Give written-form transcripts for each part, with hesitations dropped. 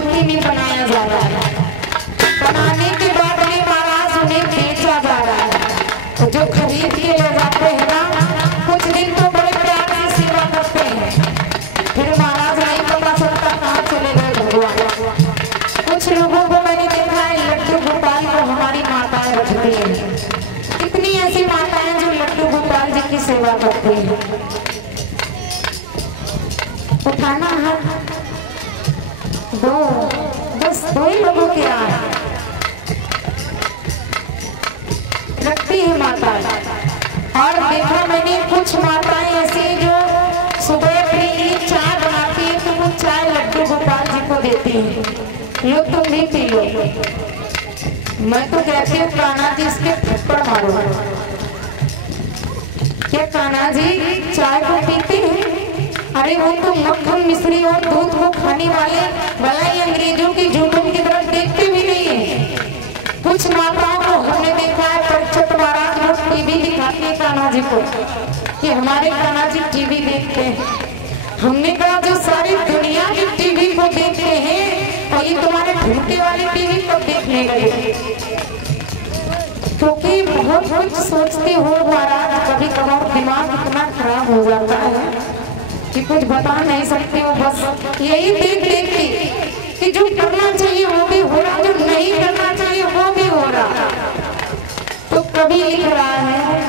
मूर्ति में बनाया जा रहा है। बनाने के बाद में महाराज उन्हें बेचा जा रहा है। तो जो खरीद के ले जाते हैं ना, कुछ दिन तो बड़े प्यार से सेवा करते हैं, फिर महाराज नहीं पता चलता कहाँ चले गए भगवान। कुछ लोगों को मैंने देखा है लड्डू गोपाल को हमारी माताएं रखती हैं। कितनी ऐसी माताएं जो लड्डू गोपाल जी की सेवा करती हैं। उठाना है बस दो ही लोगों के रखती है माता। और देखा मैंने कुछ माताएं ऐसी जो सुबह भी चाय बनाती है तो वो चाय लड्डू गोपाल जी को देती है, लो तुम भी पी लो। मैं तो कहती हूँ कान्हा जी इसके थप्पड़ मारो। क्या कान्हा जी चाय को पीते हैं? अरे वो तो मक्खन मिश्री और दूध को खाने वाले भलाई अंग्रेजों की जूठों की तरफ देखते भी नहीं है। कुछ माताओं को हमने देखा है परीक्षित महाराज वो टीवी दिखाती है कान्हा जी को कि हमारे कान्हा जी टीवी देखते हैं। हमने कहा जो सारी दुनिया की टीवी को देखते हैं और ये तुम्हारे झूठे वाले टीवी को देखने लगे। क्योंकि बहुत कुछ सोचते हो महाराज, कभी कभार दिमाग इतना खराब हो जाता है कि कुछ बता नहीं सकते हो। बस यही देख देखती कि जो करना चाहिए वो भी हो रहा, जो नहीं करना चाहिए वो भी हो रहा। तो कभी लिख रहा है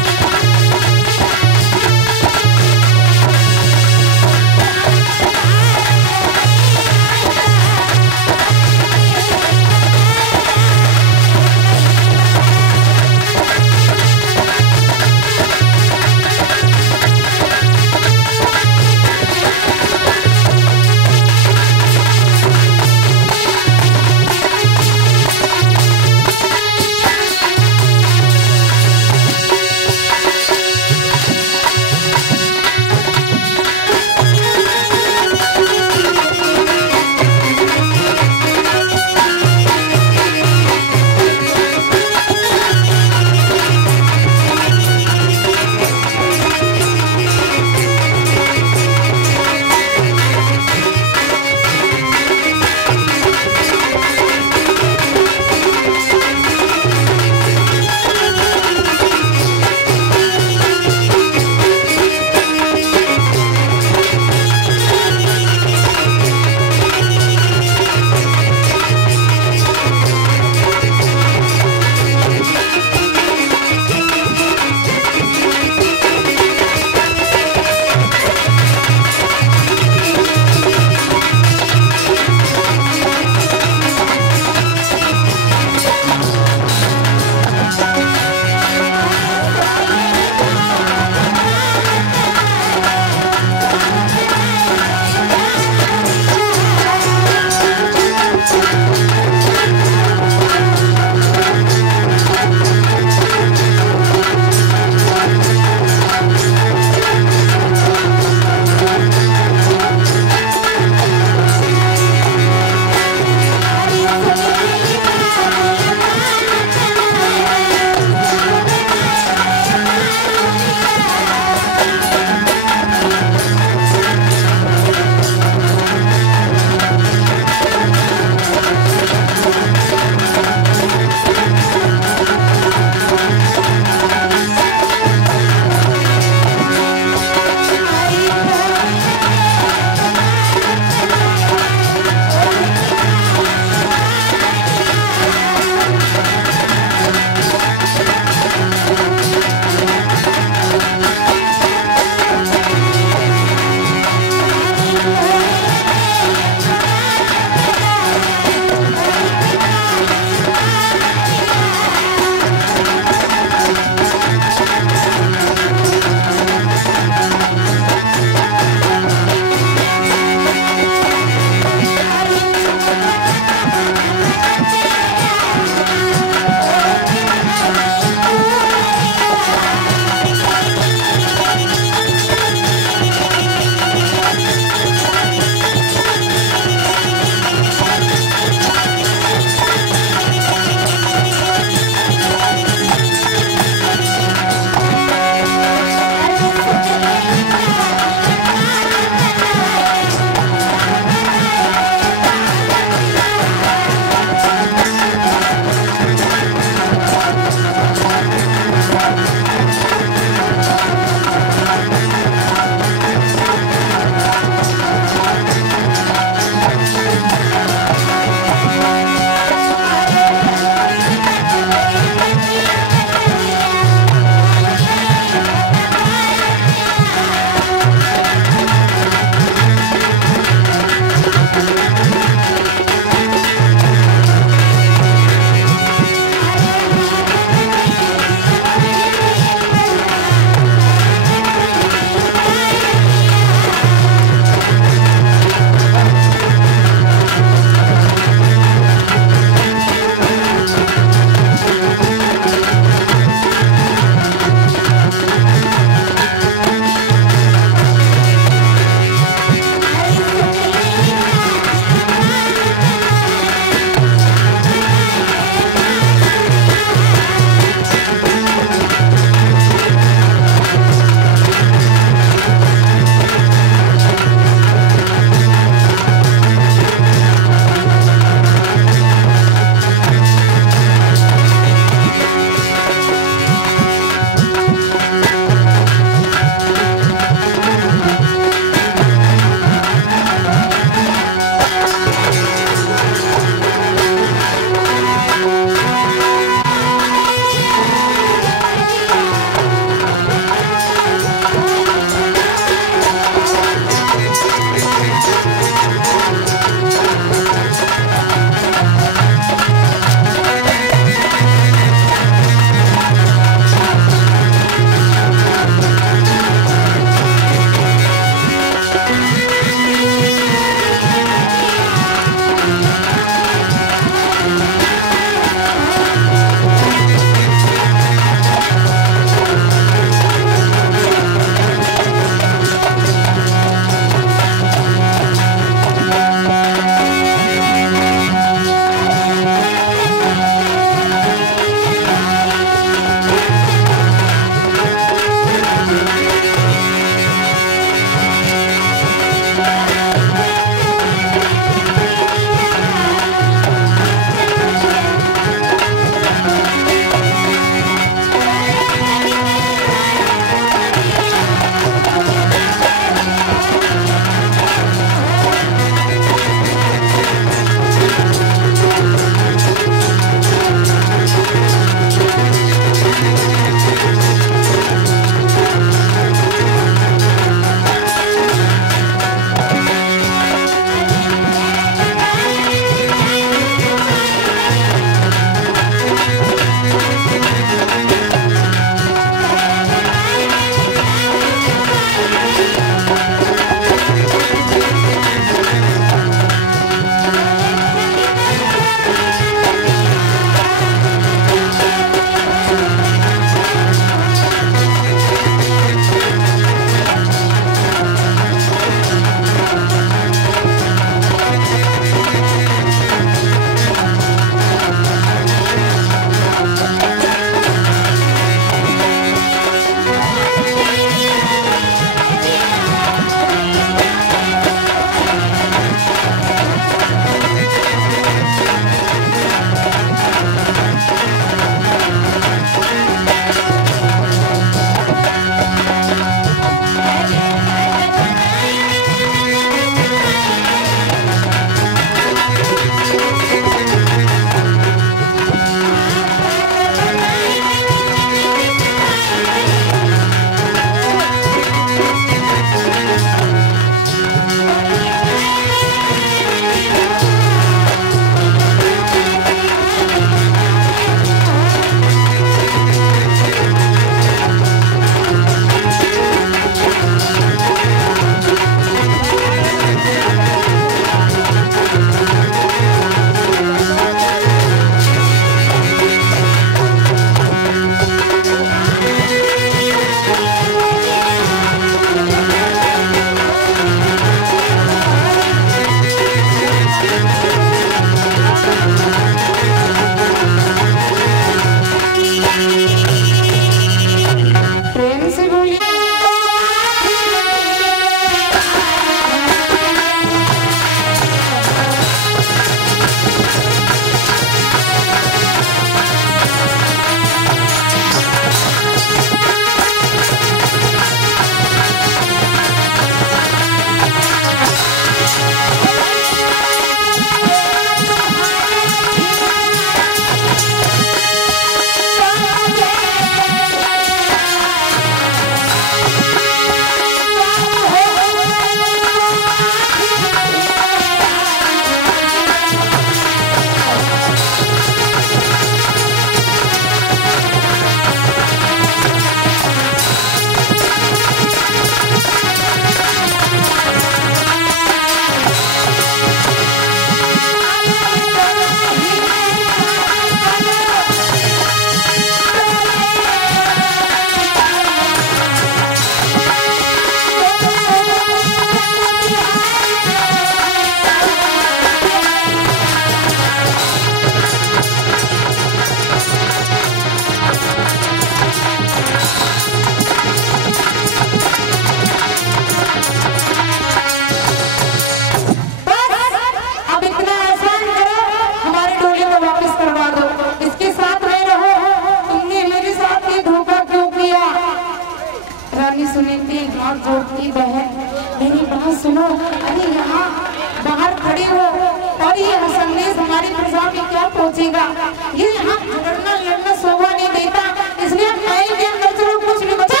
ये यहाँ झगड़ना लड़ना शोभा नहीं देता, इसलिए महल के अंदर से लोग कुछ नहीं बचा।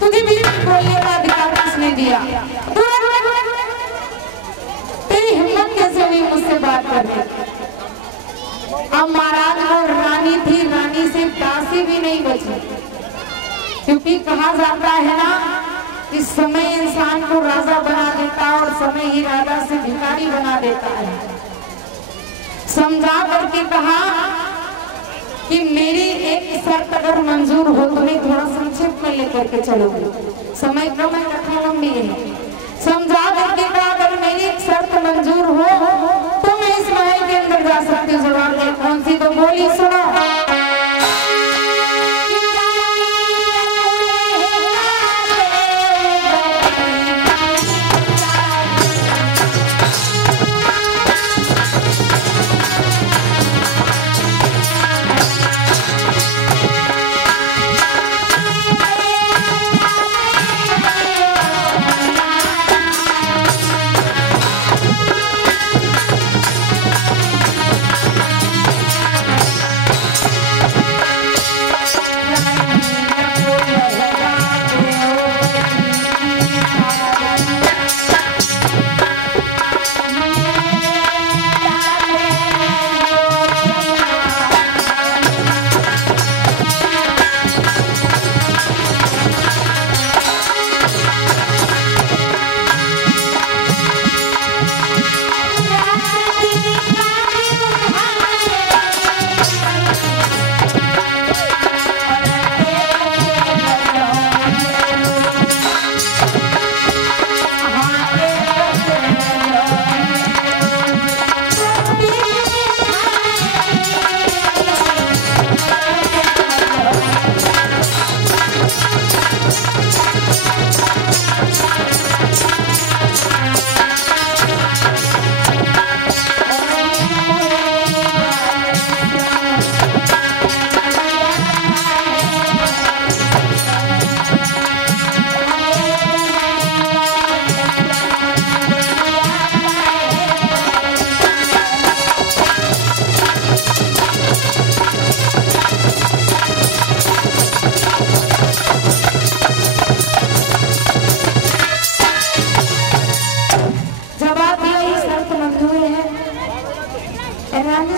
तुझे भी बोलने का अधिकार किसने दिया? तेरी हिम्मत कैसे हुई मुझसे बात करने? अब महाराज वो रानी थी, रानी से दासी भी नहीं बची, क्योंकि कहा जाता है ना कि समय इंसान को राजा बना देता है और समय ही राजा से भिखारी बना देता है। समझा करके कहा कि मेरी एक शर्त अगर मंजूर हो तो मैं थोड़ा संक्षेप में लेकर के चलोगे, समय कम है कथा लंबी है। समझा करके कहा अगर मेरी एक शर्त मंजूर हो तो मैं इस महल के अंदर जा सकती हूँ। जवाब दिया कौन सी? तो बोली सुनो।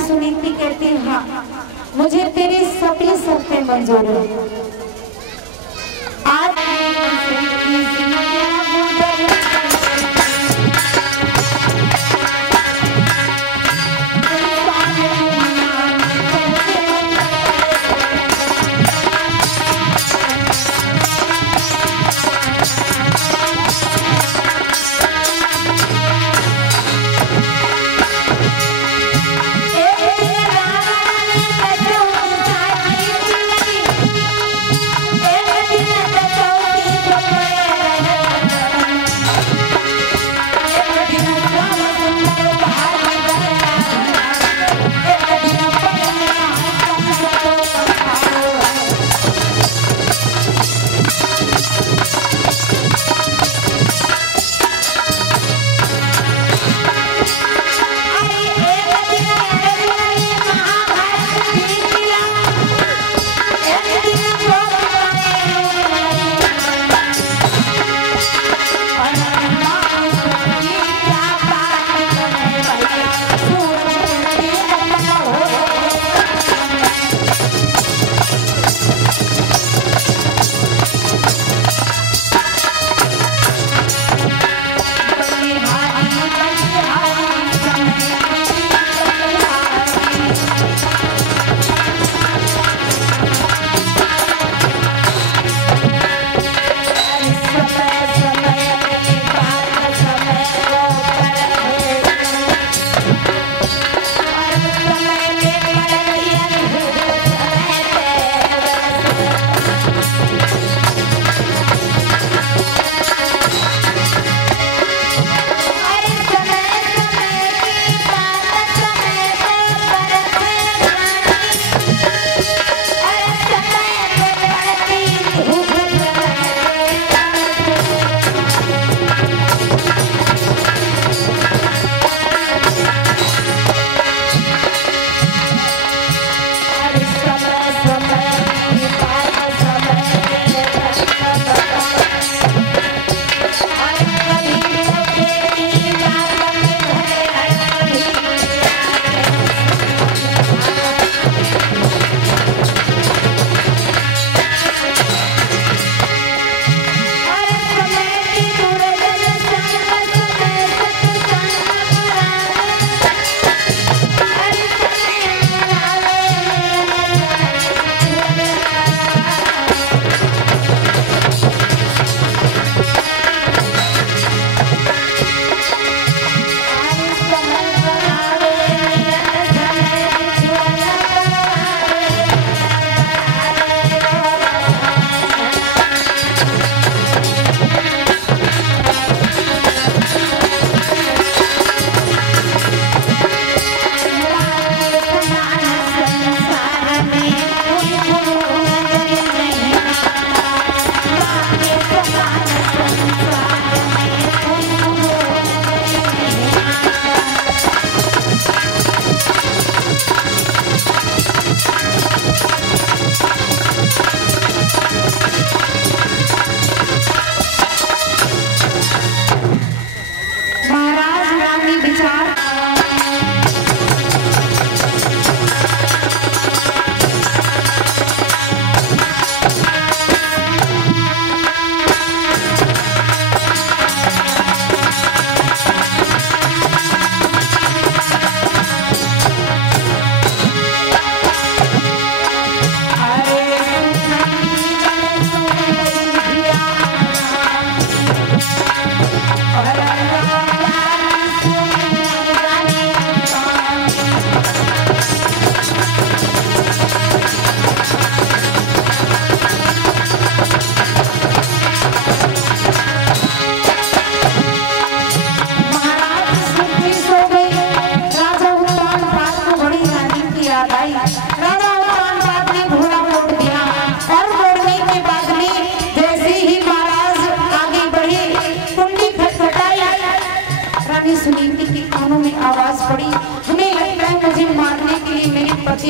सुनीति कहती हाँ मुझे तेरी सभी शर्तें मंजूर है। आज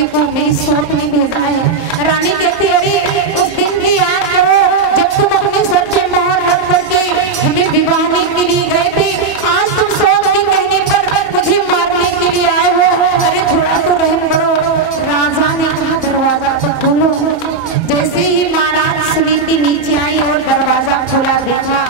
पति को मेरी सोच में भेजा है। रानी कहती अरे उस दिन की याद करो जब तुम अपने सर पे मोहर रख करके हमें विवाहने के लिए गए थे। आज तुम सोच के कहने पर मुझे मारने के लिए आए हो। अरे थोड़ा तो रहम करो। राजा ने कहा दरवाजा तो खोलो। जैसे ही महाराज सुनीति नीचे आई और दरवाजा खोला देखा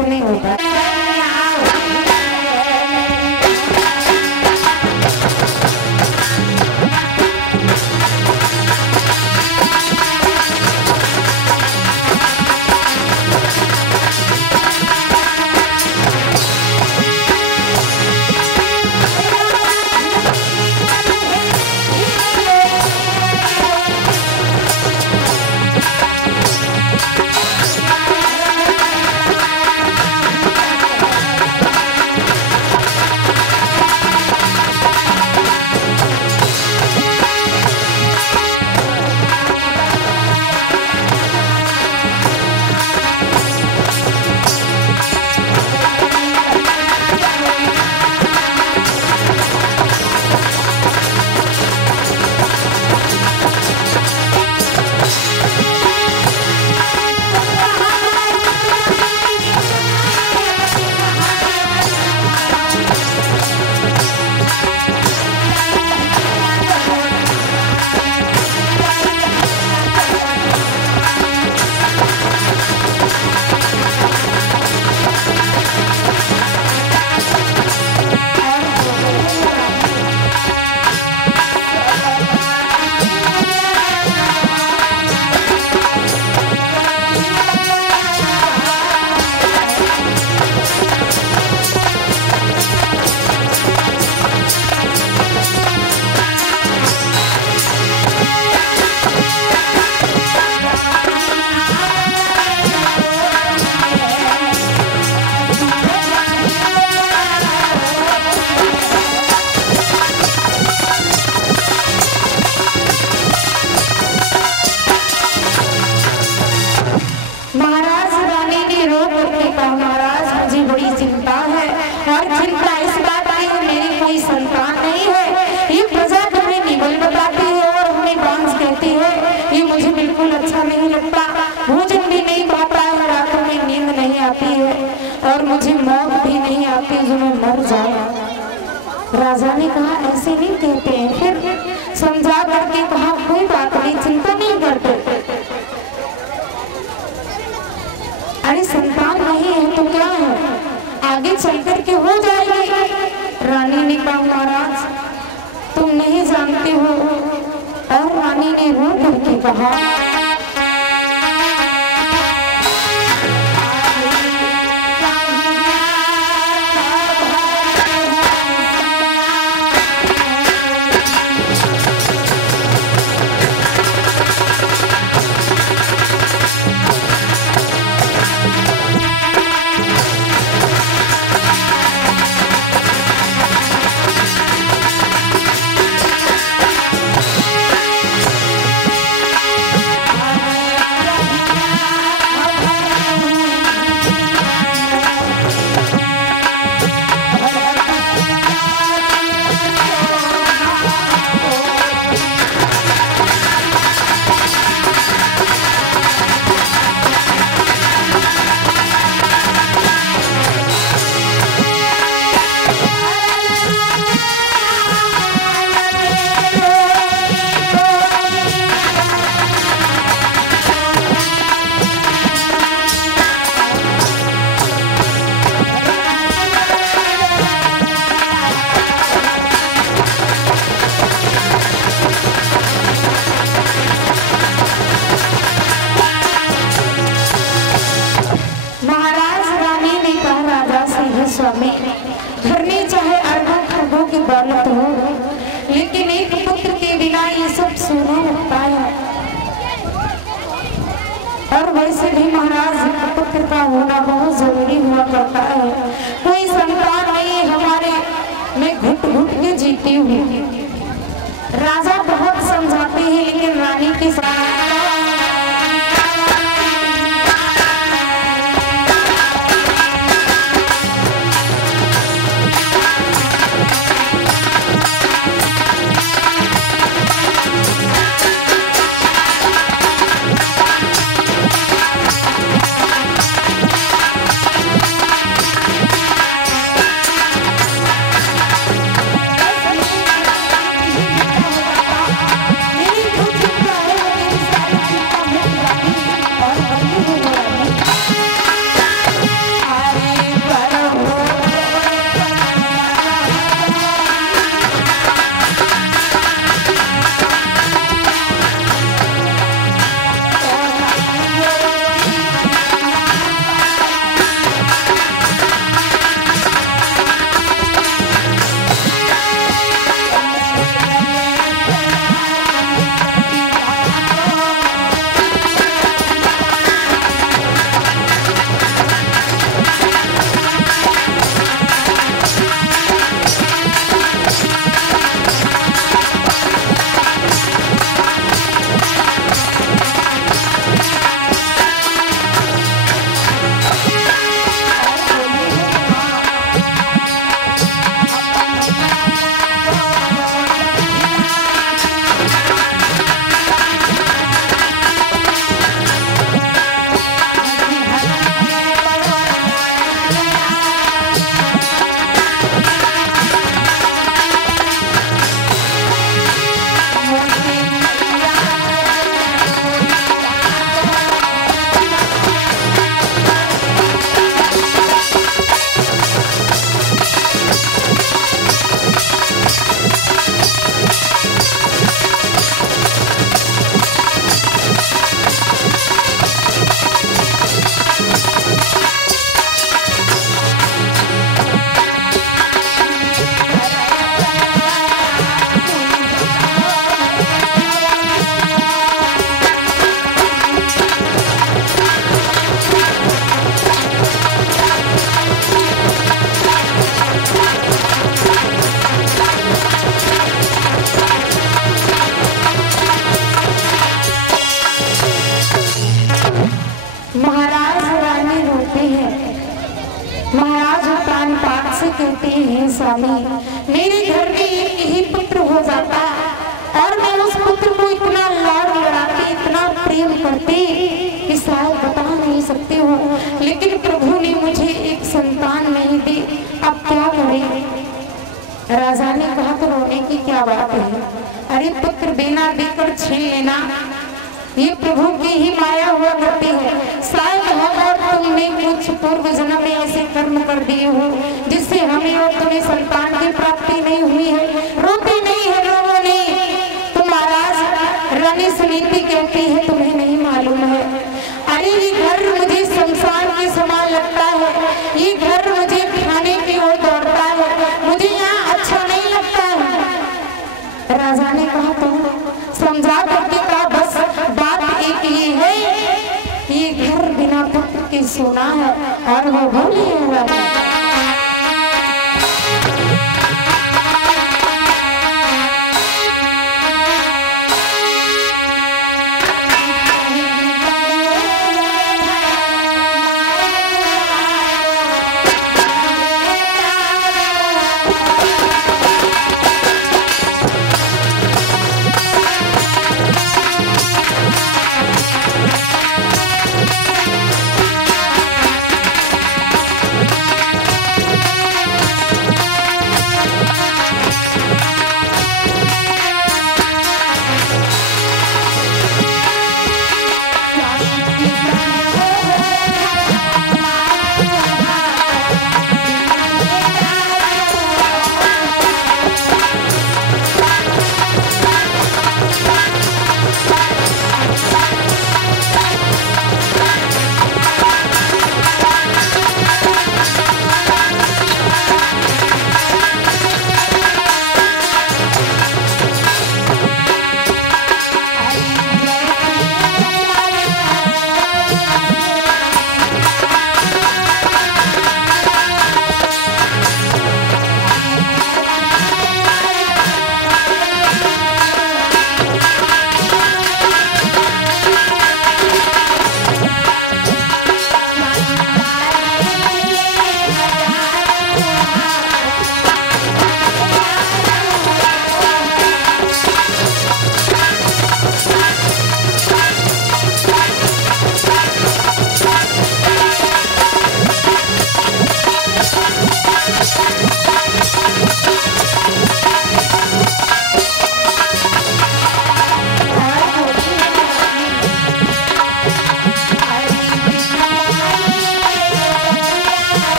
बिल्कुल नहीं होता। राजा ने कहा ऐसे नहीं कहते हैं। फिर समझा करके कहा कोई बात नहीं, चिंता नहीं करते। अरे संतान नहीं है तो क्या है, आगे चल करके हो जाएगी। रानी ने कहा महाराज तुम नहीं जानते हो। और रानी ने रो करके कहा धरनी चाहे अरबों खरबों की दौलत हो, लेकिन एक पुत्र के बिना ये सब सोना लगता है। और वैसे भी महाराज पुत्र का होना बहुत जरूरी हुआ करता है। कोई संतान नहीं हमारे में घुट घुट के जीती हुई। राजा बहुत समझाते हैं लेकिन रानी के साथ कहती है स्वामी मेरे घर में एक ही पुत्र हो जाता और मैं उस पुत्र को इतना लाड लड़ाती इतना प्रेम करती कि शायद बता नहीं सकती हूँ, लेकिन प्रभु ने मुझे एक संतान नहीं दी, अब क्या करें। राजा ने कहा तो रोने की क्या बात है, अरे पुत्र देना देकर छीन लेना ये प्रभु की ही माया हुआ करती है। शायद हम और तुमने कुछ पूर्व जन्म में ऐसे कर्म कर दिए हो जिससे हमें और तुम्हें संतान की प्राप्ति नहीं हुई है। रोते नहीं है लोगों ने, तुम महाराज रानी सुनीति कहती है तुम्हें नहीं मालूम है, अरे ये घर मुझे शमशान के समान लगता है, ये घर मुझे खाने की ओर दौड़ता है, मुझे यहाँ अच्छा नहीं लगता है। राजा ने कहा तुम समझा करके कहा बस बात एक ही है, ये घर बिना पुत्र के सोना है और वो भूली है।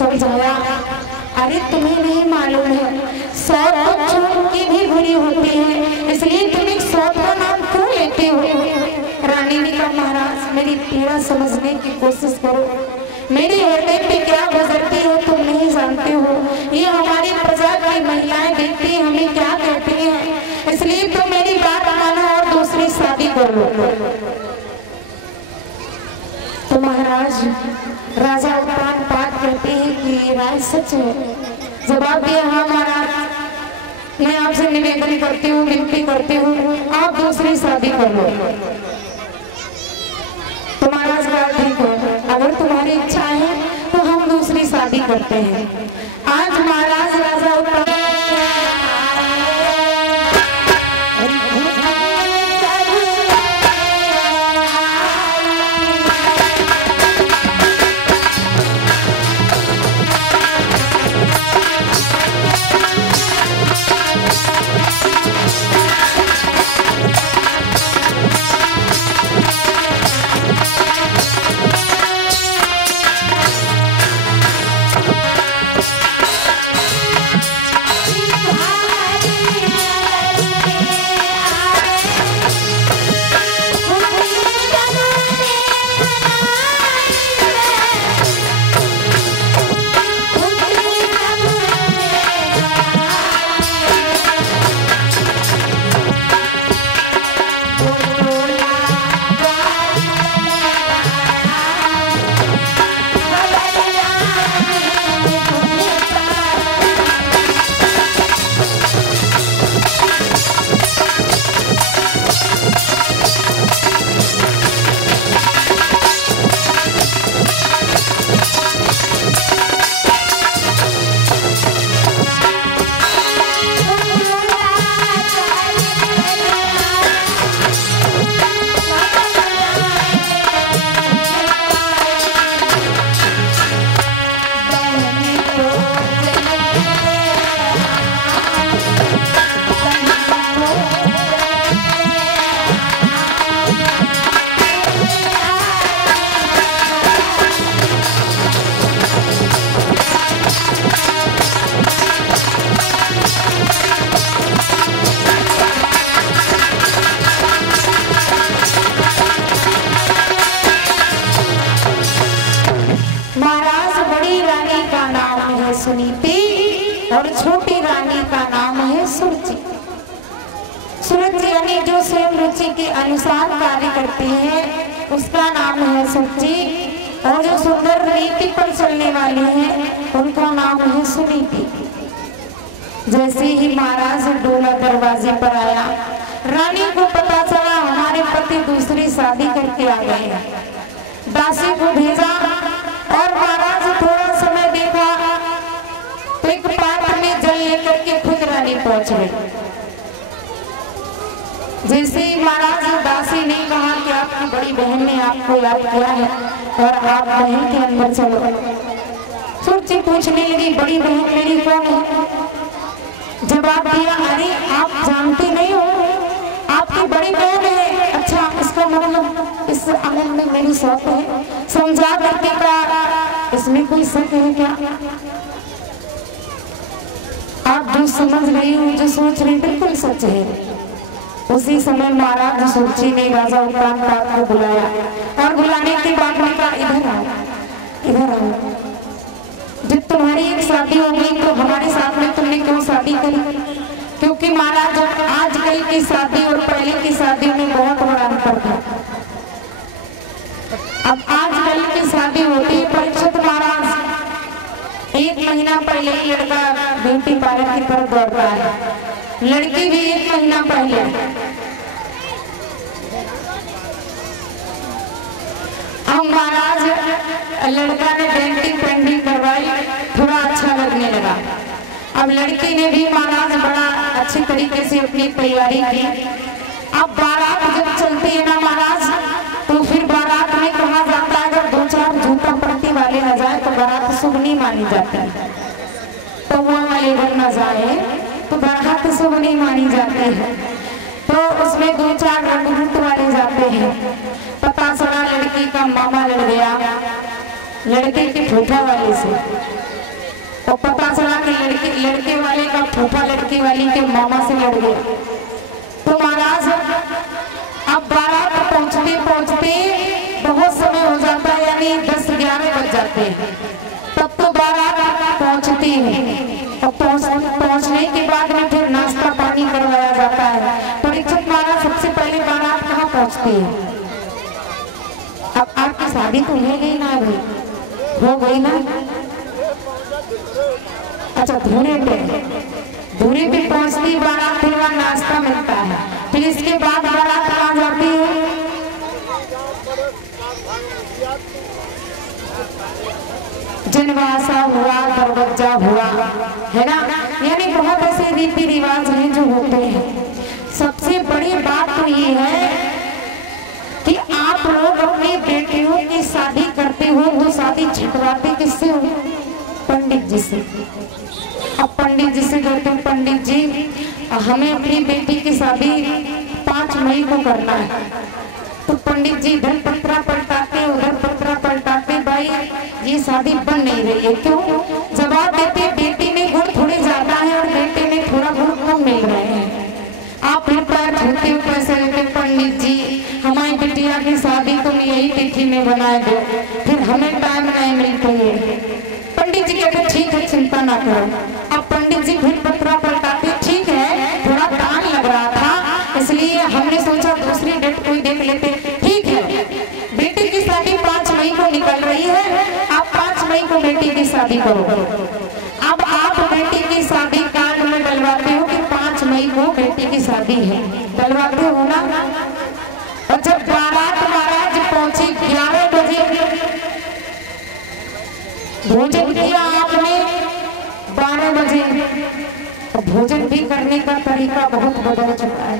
समझाया, अरे तुम्हें नहीं मालूम है सौत तो चून की भी बुरी होती है, इसलिए तुम एक सौत का नाम क्यों लेते हो? रानी ने कहा महाराज मेरी पीड़ा समझने की कोशिश करो, मेरे हृदय पे क्या गुजरती हो तुम नहीं जानते हो। ये हमारी प्रजा की महिलाएं देखती हमें क्या कहती हैं, इसलिए तो मेरी बात मानो और दूसरी शादी कर लो। तो महाराज राजा उत्तान पाठ कहते हैं कि राय सच है। जवाब दिया हाँ महाराज, मैं आपसे निवेदन करती हूँ, विनती करती हूँ, आप दूसरी शादी कर लो। तो महाराज कहा ठीक है, अगर तुम्हारी इच्छा है तो हम दूसरी शादी करते हैं। आज महाराज राजा उत्तान सुनीति और छोटी रानी का नाम है सुरुचि। सुरुचि यानी जो स्वयं रुचि के अनुसार कार्य करती है उसका नाम है सुरुचि, और जो सुंदर नीति पर चलने वाली है उनका नाम है सुनीति। जैसे ही महाराज डोला दरवाजे पर आया, रानी को पता चला हमारे पति दूसरी शादी करके आ गए हैं। दासी को भेजा और महाराज थोड़ा समय देखा तो एक पात्र में जल लेकर के खुद रानी पहुंच गई। जैसे ही महाराज दासी ने कहा कि आपकी बड़ी बहन ने आपको याद किया है और आप बहन के अंदर चलो। सुरुचि पूछने लगी बड़ी बहन मेरी कौन है? जवाब दिया अरे आप जानते नहीं हो, आपकी बड़ी बहन है। अच्छा इसका मतलब इस आंगन में मेरी सौत है। समझा करके कहा इसमें कोई शक है क्या? आप जो समझ रही हो, जो सोच रही बिल्कुल सच है। उसी समय महाराज सुरुचि ने राजा उत्तान को बुलाया और बुलाने के बाद ने कहा इधर आओ, इधर आओ। जब तुम्हारी एक शादी हो गई तो हमारे साथ में तुमने क्यों शादी करी? क्योंकि महाराज आजकल की शादी और पहले की शादी में बहुत बड़ा अंतर था। अब आजकल की शादी होती है, परीक्षित महाराज एक महीना पहले ही लड़का ब्यूटी पार्लर की तरफ दौड़ता है, लड़की भी एक महीना पहले। अब महाराज लड़का ने डेंटिंग पेंटिंग करवाई, थोड़ा अच्छा लगने लगा। अब लड़की ने भी महाराज बड़ा अच्छी तरीके से अपनी तैयारी की। अब बारात जब चलती है ना महाराज, तो फिर बारात में कहा जाता है अगर दो चार जूता पट्टी वाले न जाए तो बारात शुभ नहीं मानी जाती। तो वो वाले घर न जाए तो बारात शुभ नहीं मानी जाती है। तो उसमें दो चार रंगरूट वाले जाते हैं। पता चला लड़की का मामा लड़ गया लड़के के ठोठा वाले से। तो पता चला कि लड़के वाले का फूफा लड़की वाली के मामा से लड़ गया। तो महाराज अब बारात पहुंचते पहुंचते बहुत समय हो जाता है, यानी 10-11 बज जाते हैं। तब तो बारात पहुंचती है और पहुंचने के बाद में फिर नाश्ता पानी करवाया जाता है। परीक्षित महाराज सबसे पहले बारात कहाँ पहुंचती है? अब आपकी शादी तो हो गई ना, अभी हो गई ना? अच्छा, धूरे पे पहुंचती बारात, फिर वहाँ नाश्ता मिलता है। फिर इसके बाद बारात कहाँ जाती है? जनवासा हुआ, दरवाजा हुआ, है ना? यानी बहुत ऐसे रीति रिवाज हैं जो होते हैं। सबसे बड़ी बात तो ये है कि आप लोग अपनी बेटियों की शादी करते हो तो शादी छिटवाते किससे हो? पंडित जी से। अब पंडित जी से कहते हैं, पंडित जी हमें अपनी बेटी की शादी 5 मई को करना है। तो पंडित जी इधर पत्रा पलटाते उधर पत्रा पलटाते, भाई ये शादी बन नहीं रही है। क्यों? जवाब देते, बेटी में गुण थोड़े ज्यादा है और बेटे में थोड़ा गुण कम मिल रहे हैं। आप फिर पैर छूते हो, कैसे लेते? पंडित जी हमारी बिटिया की शादी तुम यही तिथि में बना दो, फिर हमें टाइम नहीं मिलती है। पंडित जी कहते ठीक है, चिंता ना करो। अब पंडित जी फिर पत्रा पलटाते, ठीक है थोड़ा टाइम लग रहा था इसलिए हमने सोचा दूसरी डेट कोई देख लेते। ठीक है, बेटी की शादी 5 मई को निकल रही है, आप 5 मई को बेटी की शादी करो। अब आप बेटी की शादी कार्ड में डलवाते हो कि 5 मई को बेटी की शादी है, डलवाते हो ना? और जब बारात महाराज पहुंची 11 बजे, भोजन किया आपने 12 बजे। भोजन भी करने का तरीका बहुत बदल चुका है।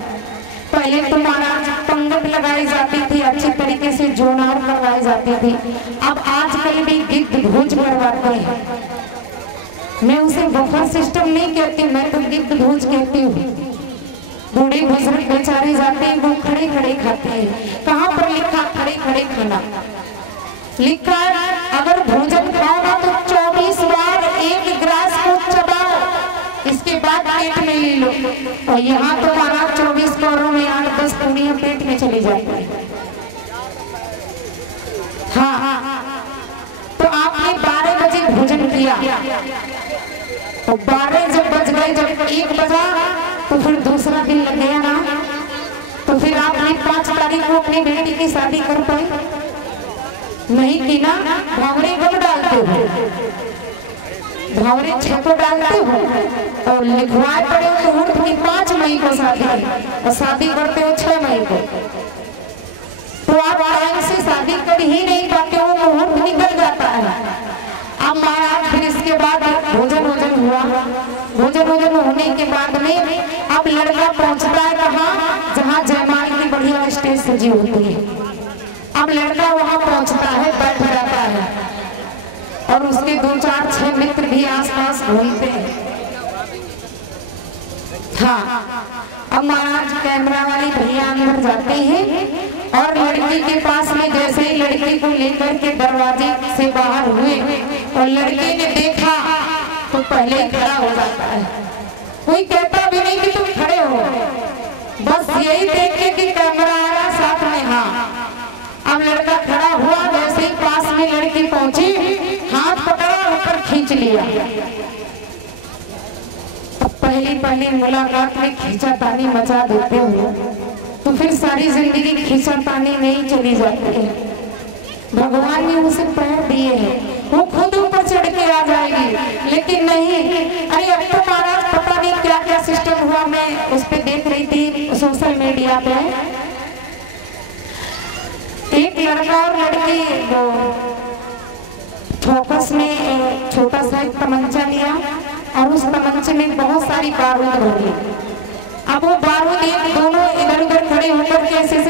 पहले तो महाराज पंगत लगाई जाती थी, अच्छी तरीके से जोनार करवाई जाती थी। अब आजकल भी गिद्ध भोज करवाते हैं। मैं उसे बफर सिस्टम नहीं कहती, मैं तो गिद्ध भोज कहती हूँ। बूढ़े बुजुर्ग बेचारे जाते हैं, वो खड़े खड़े खाते हैं। कहाँ पर लिखा खड़े खड़े खाना? लिखा अगर भोजन खाओ ना तो 24 बार एक गिलास को चबाओ, इसके बाद पेट में ले लो। और यहाँ तो महाराज 24 कौरों में 8-10 पूड़ियां पेट में चली जाती है। हाँ, तो आपने 12 बजे भोजन किया, तो 12 जब बज गए, जब 1 बजा तो फिर दूसरा दिन लग गया ना। तो फिर आपने 5 तारीख को अपनी बेटी की शादी कर पाई नहीं की ना? भावरे कब डालते हो? भावरे 6 को डालते हो और लिखवाए पड़े हो तो मुहूर्त की 5 मई को शादी और शादी करते हो 6 मई को। तो आप टाइम से शादी कर ही नहीं पाते हो, मुहूर्त निकल जाता है। अब महाराज फिर इसके बाद भोजन हुआ। भोजन होने के बाद में अब लड़का पहुंचता है कहाँ? जहाँ जयमाल की बढ़िया स्टेज सजी होती है। अब लड़का वहां पहुंचता है, बैठ जाता है और उसके 2-4-6 मित्र भी आसपास घूमते हैं। हाँ, अब महाराज कैमरा वाली भैया अंदर जाते हैं और लड़की के पास में जैसे ही लड़की को लेकर के दरवाजे से बाहर हुए और लड़के ने देखा तो पहले ही खड़ा हो जाता है। कोई कहता भी नहीं कि तुम खड़े हो, बस यही देख के कि कैमरा आ रहा साथ में। हाँ, अब लड़का खड़ा हुआ, जैसे ही पास में लड़की पहुंची हाथ पकड़ा ऊपर खींच लिया। अब पहली मुलाकात में खींचातानी मचा देते हो तो फिर सारी जिंदगी खींचातानी में ही चली जाती है। भगवान ने उसे पैर दिए हैं, वो खुद ऊपर चढ़ के आ जाएगी, लेकिन नहीं। अरे अब तो महाराज पता नहीं क्या क्या सिस्टम हुआ, मैं उस पर देख रही थी सोशल मीडिया पे। एक लड़का और लड़की फोकस में छोटा सा एक तमंचा लिया और उस तमंचे में बहुत सारी बारूद भरी। अब वो बारूद एक दोनों इधर उधर खड़े होकर के ऐसे